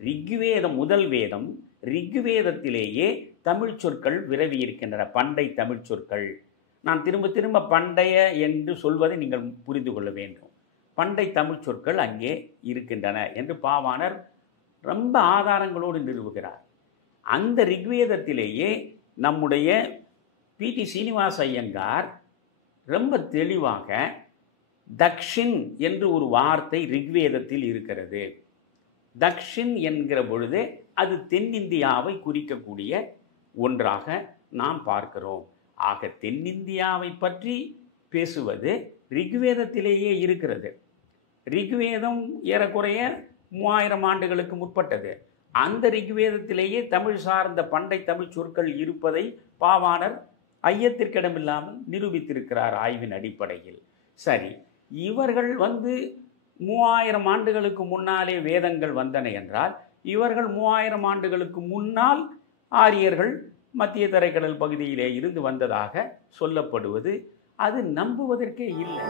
ரிக்வேதம் முதல் வேதம், ரிக்வேதத்திலேயே தமிழ் சொற்கள் விரவி இருக்கின்றன, பண்டை தமிழ் சொற்கள். நான் திரும்ப திரும்ப பண்டைய என்று சொல்வதை நீங்கள் புரிந்து கொள்ள வேண்டும். பண்டை தமிழ் சொற்கள் அங்கே இருக்கின்றன என்று பாவாணர் ரொம்ப ஆதாரங்களோடு நிறுவுகிறார். அந்த ரிக்வேதத்திலேயே நம்முடைய பி.டி. சீனிவாச ஐயங்கார் ரொம்ப தெளிவாக தக்ஷின் என்று ஒரு வார்த்தை ரிக்வேதத்தில் இருக்கிறது. தக்ஷின் என்கிற பொழுது அது தென்னிந்தியாவை குறிக்கக்கூடிய ஒன்றாக நாம் பார்க்கிறோம். ஆக தென்னிந்தியாவை பற்றி பேசுவது ரிக்வேதத்திலேயே இருக்கிறது. ரிக்வேதம் ஏறக்குறைய 3000 ஆண்டுகளுக்கு முற்பட்டது. அந்த ரிக்வேதத்திலேயே தமிழ் சார்ந்த பண்டை தமிழ் சொற்கள் இருப்பதை பாவாணர் ஐயத்திற்கிடமில்லாமல் நிரூபித்திருக்கிறார் ஆய்வின் அடிப்படையில். சரி, இவர்கள் 3000 ஆண்டுகளுக்கு முன்னாலே வேதங்கள் வந்தன என்றால், இவர்கள் 3000 ஆண்டுகளுக்கு முன்னால் ஆரியர்கள் மத்திய தரைக்கடல் பகுதியிலே இருந்து வந்ததாக சொல்லப்படுவது அது நம்புவதற்கே இல்லை.